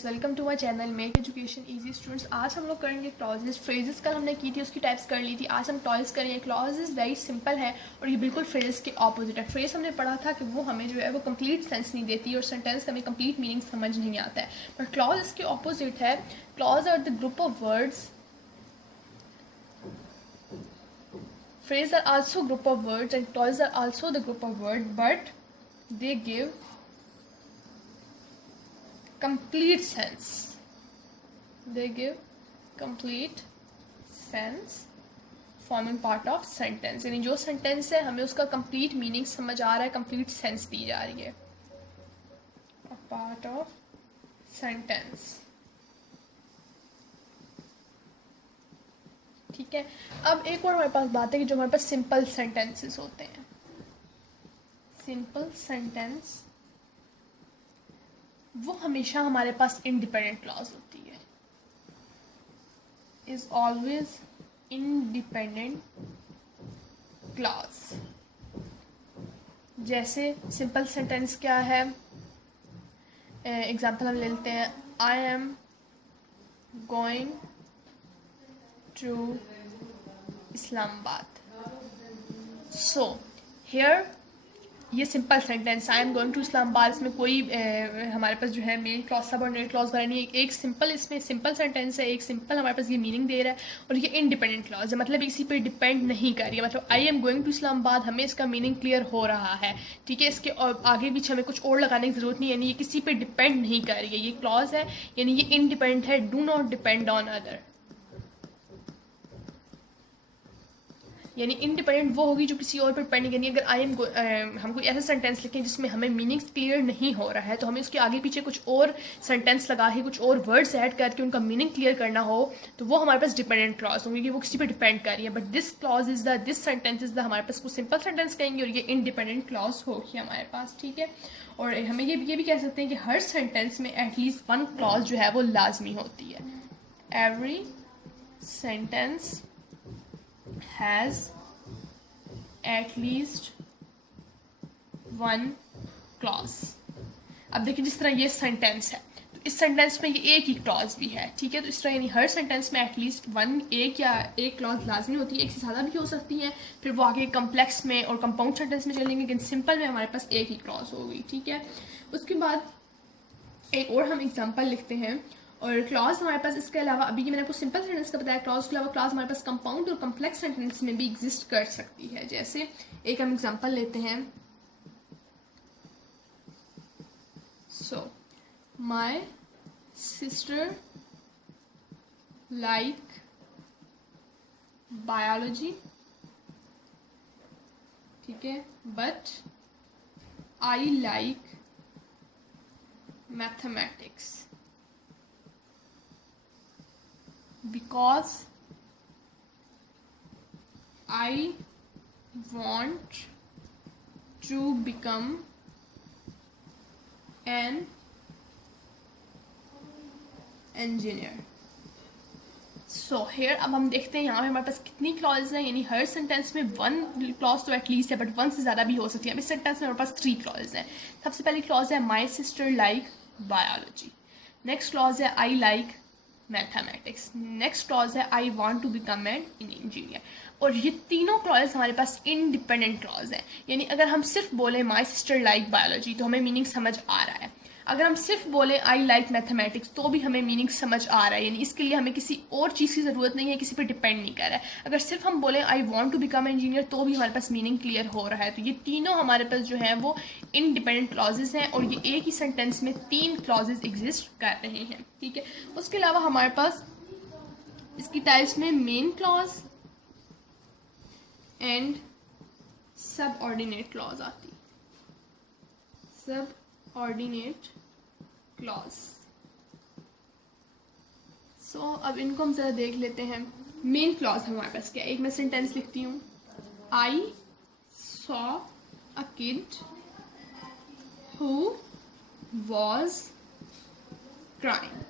Students, welcome to my channel make education easy students. आज हम लोग करेंगे क्लॉजेस। फ्रेजेस कल हमने की थी, उसकी टाइप्स कर ली थी। आज हम क्लॉज करेंगे। क्लॉजेस वेरी सिंपल है और ये बिल्कुल फ्रेजेस के ऑपोजिट है। फ्रेज हमने पढ़ा था कि वो हमें जो है वो कंप्लीट सेंस नहीं देती और सेंटेंस का हमें कंप्लीट मीनिंग समझ नहीं आता है, बट क्लॉज इसके ऑपोजिट है। Clause are the group of words, phrases are also group of words and clauses are also the group of word, but they give complete sense. They give complete sense forming part of sentence. यानी जो sentence है हमें उसका complete meaning समझ आ रहा है, complete sense दी जा रही है। A part of sentence. ठीक है। अब एक और हमारे पास बात है कि जो हमारे पास सिंपल सेंटेंसेस होते हैं, सिंपल सेंटेंस वो हमेशा हमारे पास इंडिपेंडेंट क्लॉज होती है, इज ऑलवेज इंडिपेंडेंट क्लॉज। जैसे सिंपल सेंटेंस क्या है, एग्जाम्पल हम ले लेते हैं, I am going to Islamabad. So here ये simple sentence I am going to Islamabad, इसमें कोई हमारे पास जो है मेन क्लॉज सब और क्लॉज वगैरह नहीं है। एक सिंपल इसमें सिंपल सेंटेंस है, एक सिंपल हमारे पास ये मीनिंग दे रहा है और ये इंडिपेंडेंट क्लॉज है, मतलब इसी पे डिपेंड नहीं कर रही है। मतलब I am going to Islamabad हमें इसका मीनिंग क्लियर हो रहा है, ठीक है। इसके आगे पीछे हमें कुछ और लगाने की जरूरत नहीं है, यानी ये किसी पे डिपेंड नहीं कर रही है। ये क्लॉज है यानी ये इंडिपेंडेंट है, do not depend on other. यानी इंडिपेंडेंट वो होगी जो किसी और पर डिपेंड नहीं करनी। अगर आई एम हम कोई ऐसा सेंटेंस लिखें जिसमें हमें मीनिंग्स क्लियर नहीं हो रहा है, तो हमें उसके आगे पीछे कुछ और सेंटेंस लगा के कुछ और वर्ड्स ऐड करके उनका मीनिंग क्लियर करना हो, तो वो हमारे पास डिपेंडेंट क्लॉज होंगे कि वो किसी पर डिपेंड कर रही है। But this clause is the, this sentence is the, हमारे पास कुछ सिंपल सेंटेंस कहेंगे और ये इंडिपेंडेंट क्लॉज होगी हमारे पास, ठीक है। और हमें ये भी कह सकते हैं कि हर सेंटेंस में एटलीस्ट वन क्लॉज जो है वो लाजमी होती है। Every sentence has at least one clause। अब देखिए जिस तरह ये सेंटेंस है तो इस सेंटेंस में ये एक ही क्लॉज भी है, ठीक है। तो इस तरह यानी हर सेंटेंस में एटलीस्ट वन, एक या एक क्लॉज लाजमी होती है, एक से ज़्यादा भी हो सकती है। फिर वो आगे कम्प्लेक्स में और कंपाउंड सेंटेंस में चलेंगे, लेकिन सिंपल में हमारे पास एक ही क्लॉज होगी, ठीक है। उसके बाद एक और हम एग्जाम्पल लिखते हैं। और क्लॉज हमारे पास इसके अलावा, अभी कि मैंने आपको सिंपल सेंटेंस का बताया, क्लॉज के अलावा क्लॉज हमारे पास कंपाउंड और कम्प्लेक्स सेंटेंस में भी एग्जिस्ट कर सकती है। जैसे एक हम एग्जांपल लेते हैं, so my sister like biology, ठीक है, but I like mathematics because I want to become an engineer। So here अब हम देखते हैं यहाँ पे हमारे पास कितनी क्लॉज है। यानी हर सेंटेंस में वन क्लॉज तो एटलीस्ट है, बट वन से ज़्यादा भी हो सकती है। अब इस सेंटेंस में हमारे पास थ्री क्लॉज हैं। सबसे पहली क्लॉज है my sister like biology, next clause है I like mathematics, next clause है I want to become an engineer. और ये तीनों क्लॉज हमारे पास इंडिपेंडेंट क्लॉज हैं। यानी अगर हम सिर्फ बोले माई सिस्टर लाइक बायोलॉजी तो हमें मीनिंग समझ आ रहा है, अगर हम सिर्फ बोले आई लाइक मैथमेटिक्स तो भी हमें मीनिंग समझ आ रहा है। यानी इसके लिए हमें किसी और चीज़ की ज़रूरत नहीं है, किसी पर डिपेंड नहीं कर रहा है। अगर सिर्फ हम बोले I want to become engineer तो भी हमारे पास मीनिंग क्लियर हो रहा है। तो ये तीनों हमारे पास जो है वो इंडिपेंडेंट क्लॉजेज हैं और ये एक ही सेंटेंस में तीन क्लॉजेज एग्जिस्ट कर रहे हैं, ठीक है। उसके अलावा हमारे पास इसकी टाइप्स में मेन क्लॉज एंड सब ऑर्डिनेट क्लॉज आती, सब ऑर्डिनेट क्लॉज। सो अब इनको हम जरा देख लेते हैं। मेन क्लॉज हमारे पास क्या है, एक मैं सेंटेंस लिखती हूँ, I saw a kid who was crying.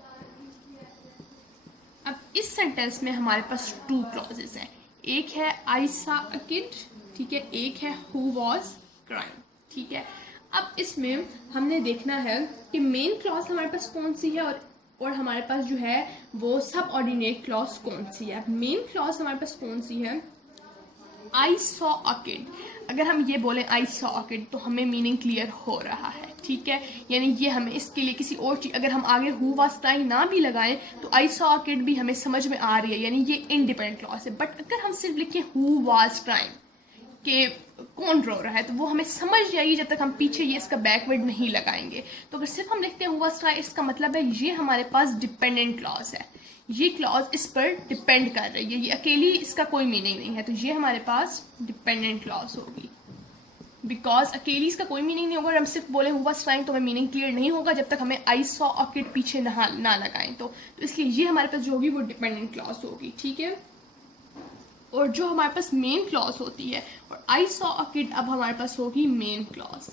अब इस सेंटेंस में हमारे पास टू क्लॉजेस हैं, एक है आई सॉ अ किड, ठीक है, एक है हु वॉज क्राइंग, ठीक है। अब इसमें हमने देखना है कि मेन क्लॉज हमारे पास कौन सी है और और हमारे पास जो है वो सब ऑर्डिनेट क्लॉज कौन सी है। मेन क्लॉज हमारे पास कौन सी है, आई सॉ अ किड। अगर हम ये बोलें आई सॉ अ किड तो हमें मीनिंग क्लियर हो रहा है, ठीक है। यानी ये हमें इसके लिए किसी और चीज, अगर हम आगे हु वाज क्राइंग ना भी लगाएं तो आई सॉ अ किड भी हमें समझ में आ रही है, यानी ये इंडिपेंडेंट क्लॉज है। बट अगर हम सिर्फ लिखें हु वाज क्राइंग कि कौन रो रहा है, तो वो हमें समझ जाएगी जब तक हम पीछे ये इसका बैकवर्ड नहीं लगाएंगे। तो अगर सिर्फ हम लिखते हैं हुआ स्ट्राइक, इसका मतलब है ये हमारे पास डिपेंडेंट क्लॉज है, ये क्लॉज इस पर डिपेंड कर रही है, ये अकेली इसका कोई मीनिंग नहीं है, तो ये हमारे पास डिपेंडेंट क्लॉज होगी। बिकॉज अकेली इसका कोई मीनिंग नहीं होगा। अगर हम सिर्फ बोले हुआ स्ट्राइक तो हमें मीनिंग क्लियर नहीं होगा जब तक हमें आई सॉ अ किड पीछे ना लगाएं। तो इसलिए ये हमारे पास जो होगी वो डिपेंडेंट क्लॉज होगी, ठीक है। और जो हमारे पास मेन क्लॉज होती है, और आई सॉ अ किड अब हमारे पास होगी मेन क्लॉज।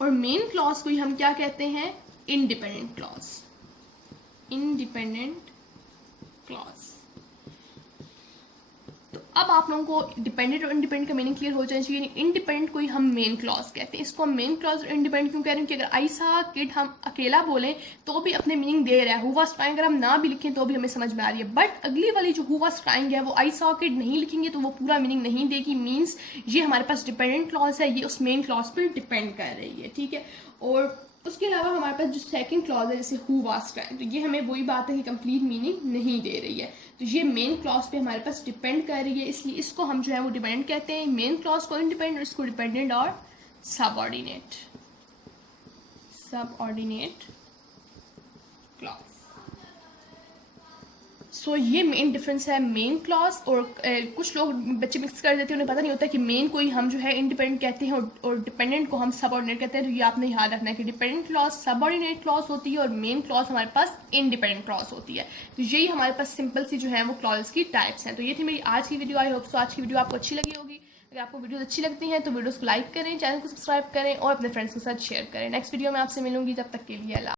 और मेन क्लॉज को ही हम क्या कहते हैं, इंडिपेंडेंट क्लॉज, इंडिपेंडेंट क्लॉज। तो अब आप लोगों को डिपेंडेंट और इंडिपेंडेंट का मीनिंग क्लियर हो जाना चाहिए। इंडिपेंडेंट को ही हम मेन क्लॉज कहते हैं। इसको हम मेन क्लॉज और इंडिपेंडेंट क्यों कह रहे हैं कि अगर आई सॉ किड हम अकेला बोलें तो भी अपने मीनिंग दे रहा है, हु वाज ट्राइंग अगर हम ना भी लिखें तो भी हमें समझ में आ रही है। बट अगली वाली जो हु वाज ट्राइंग है वो आई सॉ किड नहीं लिखेंगे तो वो पूरा मीनिंग नहीं देगी। मीन्स ये हमारे पास डिपेंडेंट क्लॉज है, ये उस मेन क्लॉज पर डिपेंड कर रही है, ठीक है। और उसके अलावा हमारे पास जो सेकंड क्लॉज है जैसे हु वाज ट्राइंग, तो ये हमें वही बात है कि कंप्लीट मीनिंग नहीं दे रही है, तो ये मेन क्लॉज पे हमारे पास डिपेंड कर रही है, इसलिए इसको हम जो है वो डिपेंडेंट कहते हैं। मेन क्लॉज को इंडिपेंडेंट और इसको डिपेंडेंट और सबऑर्डिनेट, सबऑर्डिनेट क्लॉज। सो ये मेन डिफरेंस है मेन क्लॉज और कुछ लोग बच्चे मिक्स कर देते हैं, उन्हें पता नहीं होता कि मेन को ही हम जो है इंडिपेंडेंट कहते हैं और डिपेंडेंट को हम सबऑर्डिनेट कहते हैं। तो ये आपने याद रखना है कि डिपेंडेंट क्लॉज सबऑर्डिनेट क्लॉज होती है और मेन क्लॉज हमारे पास इंडिपेंडेंट क्लॉज होती है। तो यही हमारे पास सिंपल सी जो है वो क्लॉज की टाइप्स हैं। तो ये थी मेरी आज की वीडियो। आई होप सो आज की वीडियो आपको अच्छी लगी होगी। अगर आपको वीडियो अच्छी लगती हैं तो वीडियोस को लाइक करें, चैनल को सब्सक्राइब करें और अपने फ्रेंड्स के साथ शेयर करें। नेक्स्ट वीडियो में आपसे मिलूंगी, तब तक के लिए अल्लाह।